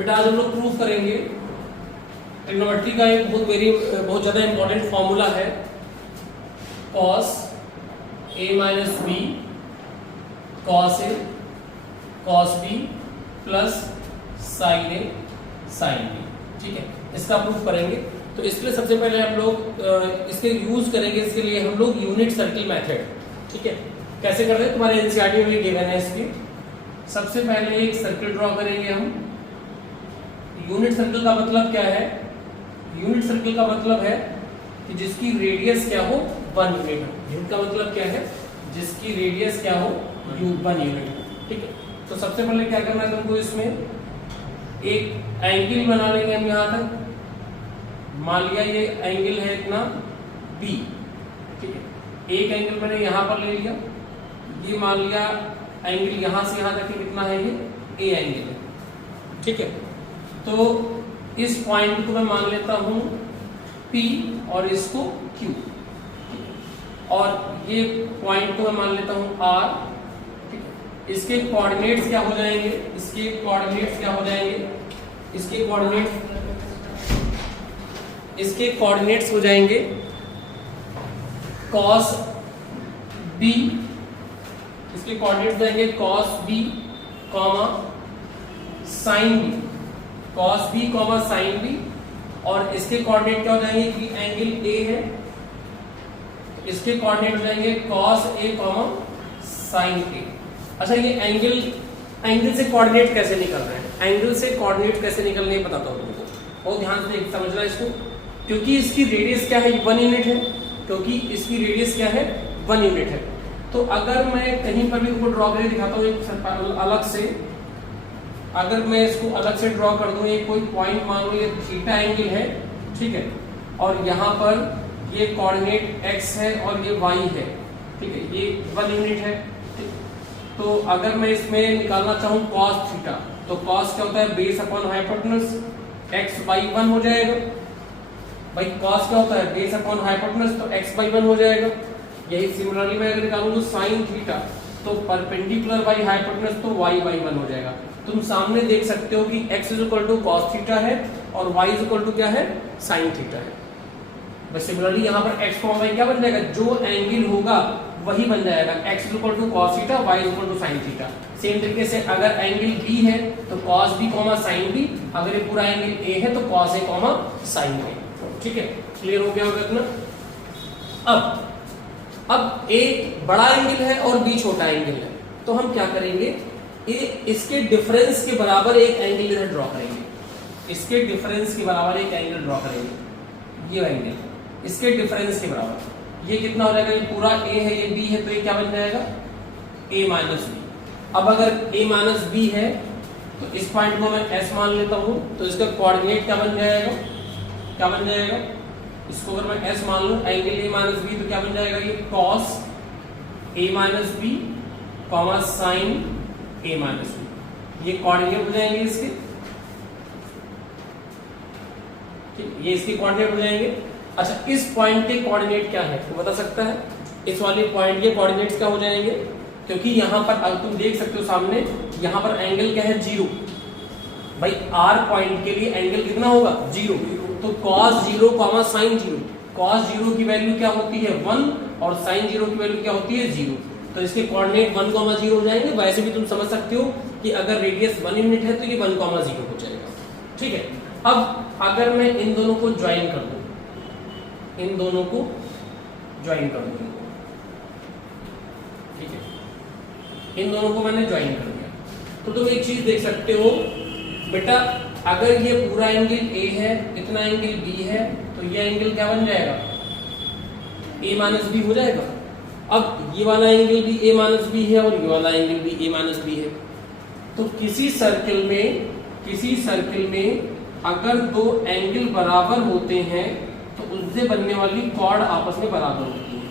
बेटा आज हम लोग प्रूव करेंगे ट्रिग्नोमेट्री का एक बहुत ज़्यादा इंपॉर्टेंट फॉर्मूला है cos a minus b cos a cos b plus sin a sin b। ठीक है, इसका प्रूफ करेंगे। तो इसके लिए सबसे पहले हम लोग इसके यूज करेंगे, इसके लिए हम लोग यूनिट सर्किल मेथड। ठीक है, कैसे कर रहे हैं तुम्हारे एनसीईआरटी में गिवन है। इसकी सबसे पहले एक सर्किल ड्रॉ करेंगे हम। यूनिट सर्किल का मतलब क्या है? यूनिट सर्किल का मतलब है कि जिसकी रेडियस क्या हो 1 यूनिट। यूनिट का मतलब क्या है? जिसकी रेडियस क्या हो 1 यूनिट। ठीक है, तो सबसे पहले क्या करना है तुमको, इसमें एक एंगल बना लेंगे हम। यहां तक मान लिया ये एंगल है इतना B। ठीक है, एक एंगल मैंने यहां पर ले लिया। ये मान लिया एंगल यहां से यहां तक कितना है, ये A एंगल है। ठीक है, तो इस पॉइंट को मैं मान लेता हूं P और इसको Q, और ये पॉइंट को मैं मान लेता हूं R। ठीक है, इसके कोऑर्डिनेट्स क्या हो जाएंगे? इसके कोऑर्डिनेट्स क्या हो जाएंगे? इसके कोऑर्डिनेट्स हो जाएंगे cos B। इसके कोऑर्डिनेट्स जाएंगे cos B, sin B, cos B, sin B। और इसके कोऑर्डिनेट क्या हो जाएंगे कि एंगल A है, इसके कोऑर्डिनेट हो जाएंगे cos A, sin A। अच्छा, ये एंगल से कोऑर्डिनेट कैसे निकल रहे हैं? एंगल से कोऑर्डिनेट कैसे निकल रहे हैं बताता हूं तुमको, और ध्यान से समझना इसको। क्योंकि इसकी रेडियस क्या है, 1 यूनिट है। क्योंकि इसकी रेडियस क्या है, 1 यूनिट है। तो अगर मैं कहीं पर भी इसको ड्रॉ करके दिखाता हूँ एक अलग से, अगर मैं इसको अलग से ड्रॉ कर दूं, ये कोई पॉइंट मान लो ये थीटा एंगल है। ठीक है, और यहाँ पर ये कोऑर्डिनेट x है और ये y है। ठीक है, ये 1 यूनिट है। तो अगर मैं इसमें निकालना चाहूँ cos थीटा, तो cos क्या होता है, base upon hypotenuse, x by 1 हो जाएगा। भाई cos क्या होता है, बेस अपॉन हाइपोटेनस, तो x बाई 1 हो जाएगा। यही सिमिलरली मैं अगर निकालूं तो sin थीटा, तो परपेंडिकुलर बाई हाइपोटेनस, तो y बाई 1 हो जाएगा। तुम सामने देख सकते हो कि x is equal to cos theta है और y इज इक्वल टू क्या है, sin थीटा है। बस सिमिलरली यहाँ पर x को y क्या बन जाएगा, जो एंगल होगा वही बन जाएगा। x is equal to cos theta, y is equal to sin theta. Same तरीके से अगर एंगल B है तो cos B, sin B। अगर ये पूरा एंगल A है तो cos A, sin A। ठीक है, क्लियर हो गया होगा इतना। अब A बड़ा एंगल है और B छोटा एंगल है, तो हम क्या करेंगे, इसके डिफरेंस के बराबर एक एंगल इधर ड्रॉ करेंगे। इसके डिफरेंस के बराबर एक एंगल ड्रॉ करेंगे। ये एंगल इसके डिफरेंस के बराबर, ये कितना हो जाएगा, ये पूरा A है, ये B है, तो ये क्या बन जाएगा, A माइनस B। अब अगर A माइनस B है तो इस पॉइंट को मैं S मान लेता हूं, तो इसका कोऑर्डिनेट क्या बन जाएगा, क्या बन जाएगा, इसको अगर मैं S मान लूं एंगल A माइनस B, तो क्या बन जाएगा, ये cos A minus B, sin A minus B। ये कोऑर्डिनेट हो जाएंगे इसके। ठीक, ये इसके कोऑर्डिनेट हो जाएंगे। अच्छा, इस पॉइंट के कोऑर्डिनेट क्या है तो बता सकता है? इस वाले पॉइंट के कोऑर्डिनेट्स क्या हो जाएंगे? क्योंकि यहाँ पर तुम देख सकते हो सामने, यहाँ पर एंगल क्या है, 0। भाई R पॉइंट के लिए एंगल कितना होगा, 0। तो cos 0, sin 0। cos 0 की वैल्यू क्या होती है, 1, और sin 0 की वैल्यू क्या होती है, 0। तो इसके कोऑर्डिनेट 1, 0 हो जाएंगे। वैसे भी तुम समझ सकते हो कि अगर रेडियस 1 यूनिट है तो ये 1, 0 हो जाएगा। ठीक है, अब अगर मैं इन दोनों को ज्वाइन कर दूं, इन दोनों को ज्वाइन कर दूं, ठीक है, इन दोनों को मैंने ज्वाइन कर दिया, तो तुम एक चीज देख सकते हो बेटा, अगर ये पूरा एंगल A है, इतना एंगल B है, तो ये एंगल क्या बन जाएगा, A माइनस B हो जाएगा। अब ये वाला एंगल भी A माइनस B है और ये वाला एंगल भी A माइनस B है। तो किसी सर्किल में अगर दो एंगल बराबर होते हैं तो उनसे बनने वाली कॉर्ड आपस में बराबर होती है।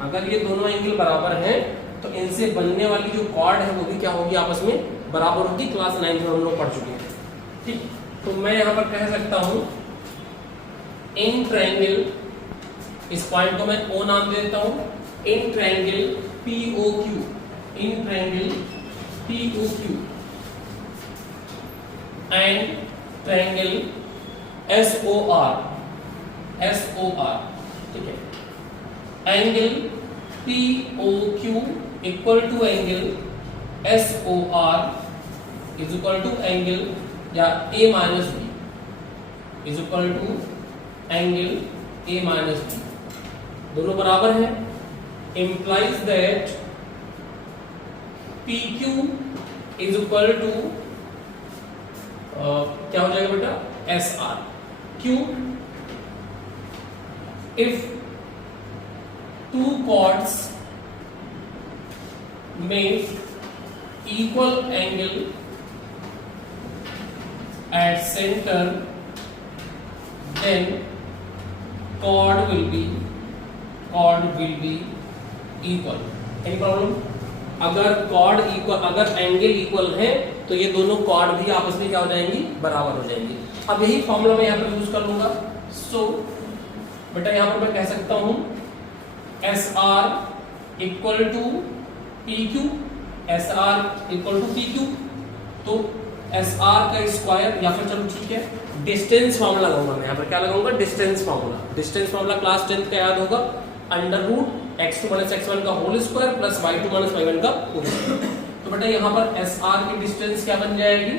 अगर ये दोनों एंगल बराबर हैं तो इनसे बनने वाली जो कॉर्ड है वो भी क्या होगी, आपस में बराबर होगी। क्लास 9 में हम लोग पढ़ चुके हैं। ठीक, तो मैं यहाँ पर कह सकता हूं इन ट्रायंगल, इस पॉइंट को मैं O नाम दे देता हूं, in triangle POQ, in triangle POQ and triangle SOR, ठीक है, angle POQ equal to angle SOR is equal to angle या A minus B is equal to angle A minus B, दोनों बराबर है, implies that PQ is equal to क्या हो जाएगा बेटा SR, क्यों? If two chords make equal angle at center, then chord will be equal. Any problem? अगर chord equal, अगर angle equal है तो ये दोनों chord भी आपस में क्या हो जाएंगी, बराबर हो जाएंगी. अब यही फॉर्मूला मैं यहाँ पर यूज कर लूंगा. सो बेटा यहाँ पर मैं कह सकता हूं SR equal to PQ, SR equal to PQ, तो SR का स्क्वायर या फिर चलो ठीक है डिस्टेंस फार्मूला लगाऊंगा मैं यहाँ पर, क्या लगाऊंगा, distance formula. Distance formula class 10th का याद होगा, under root x2 minus x1 का whole square plus y2 minus y1 का होल स्क्वायर. तो बेटा यहाँ पर SR की डिस्टेंस क्या बन जाएगी,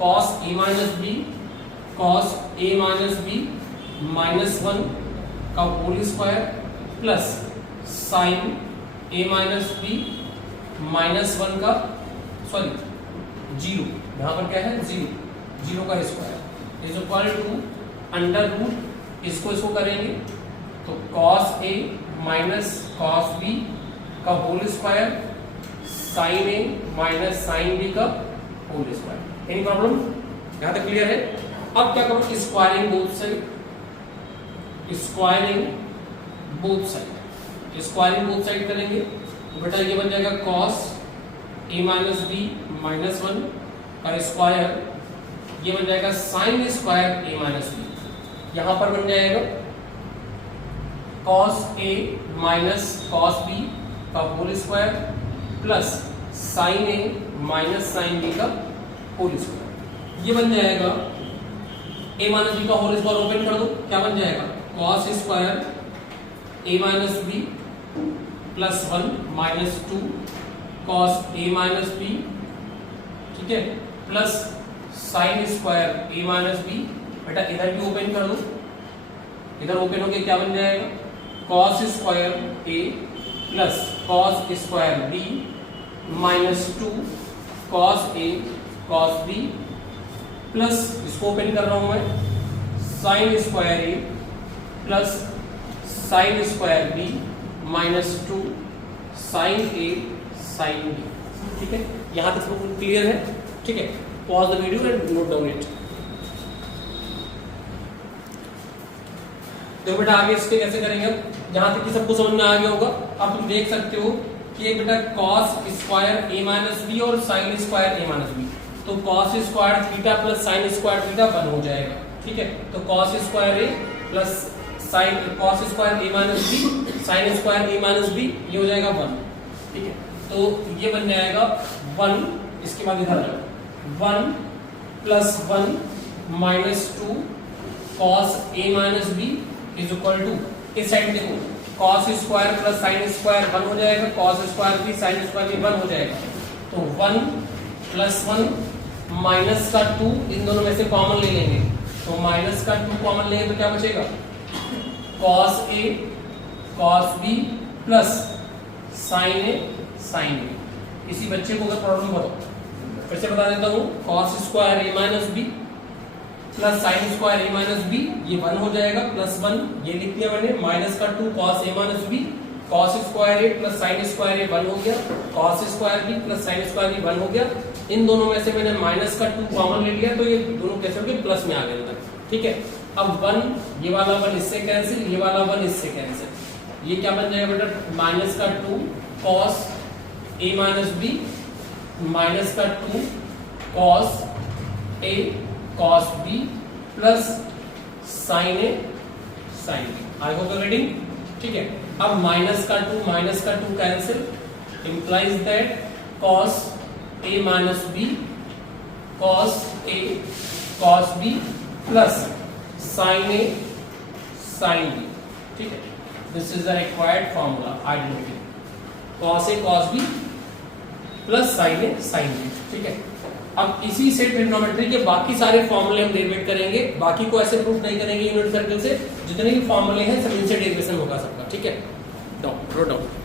cos A minus B minus 1 का whole square plus sin A minus B minus 1 का जीरो, यहाँ पर क्या है जीरो का square is equal to under root, इसको करेंगे तो cos A minus cos B का whole square sin A minus sin B का होल स्क्वायर. एनी प्रॉब्लम, यहाँ तक क्लियर है? अब क्या करो, स्क्वायरिंग बोथ साइड करेंगे तो बेटा ये बन जाएगा cos A minus B minus 1 का स्क्वायर, ये बन जाएगा sin square A minus B, यहाँ पर बन जाएगा cos A minus cos B का whole square plus sin A minus sin B का होल स्क्वायर. ये बन जाएगा A माइनस B का होल स्क्वायर ओपन कर दो, क्या बन जाएगा cos square A minus B plus 1 minus 2 cos A minus B, ठीक है, plus sin square A minus B. बेटा इधर भी ओपन कर दो, इधर ओपन होके क्या बन जाएगा cos square A plus cos square B minus 2 cos A cos B plus इसको ओपन कर रहा हूं मैं sin square A plus sin square B minus 2 sin A sin B. ठीक है, यहां तक सब क्लियर है? ठीक है, pause the video and note down it. देखो बेटा आगे इसके कैसे करेंगे, जहां तक कि सबको समझ में आ गया होगा. अब तुम देख सकते हो कि बेटा cos square A minus B और sin square A minus B, तो cos square theta plus sin square theta 1 हो जाएगा. ठीक है, तो cos square A plus sin cos square A minus B sin square A minus B, ये हो जाएगा 1. ठीक है, तो ये बन जाएगा 1, इसके बाद इधर 1 plus 1 minus 2 cos A minus B is equal to, इस साइड देखो cos square plus sin square 1 हो जाएगा, cos स्क्वायर भी sin स्क्वायर भी 1 हो जाएगा. तो 1 प्लस 1 माइनस का 2, इन दोनों में से कॉमन ले लेंगे, तो माइनस का 2 कॉमन लेंगे तो क्या बचेगा cos A cos B plus sin A sin B. किसी बच्चे को अगर प्रॉब्लम बताओ, फिर से बता देता हूँ, cos square A minus B plus sin square A minus B, ये 1 हो जाएगा, प्लस 1 ये लिख दिया मैंने, माइनस का 2 cos A minus B, cos square A plus sin square A 1 हो गया, cos square B plus sin square B 1 हो गया. इन दोनों में से मैंने माइनस का 2 कॉमन ले लिया, तो ये दोनों कैसे हो गए, प्लस में आ गए अंदर. ठीक है, अब 1 ये वाला 1 इससे कैंसिल, ये वाला 1 इससे कैंसिल, ये क्या बन जाएगा बेटा माइनस का 2 cos A minus B minus का 2 cos A cos B plus sin A sin B. I hope you reading. ठीक है, अब माइनस का 2 cancel, implies that cos A minus B cos A cos B plus sin A sin B, ठीक है। This is the required formula identity, cos A cos B plus sin A sin B, ठीक है। अब इसी से trigonometry के बाकी सारे फॉर्मूले हम डेरिवेट करेंगे, बाकी को ऐसे प्रूफ नहीं करेंगे यूनिट सर्कल से, जितने भी फॉर्मूले हैं सब इनसे डेरिवेशन होगा सबका, ठीक है। No doubt.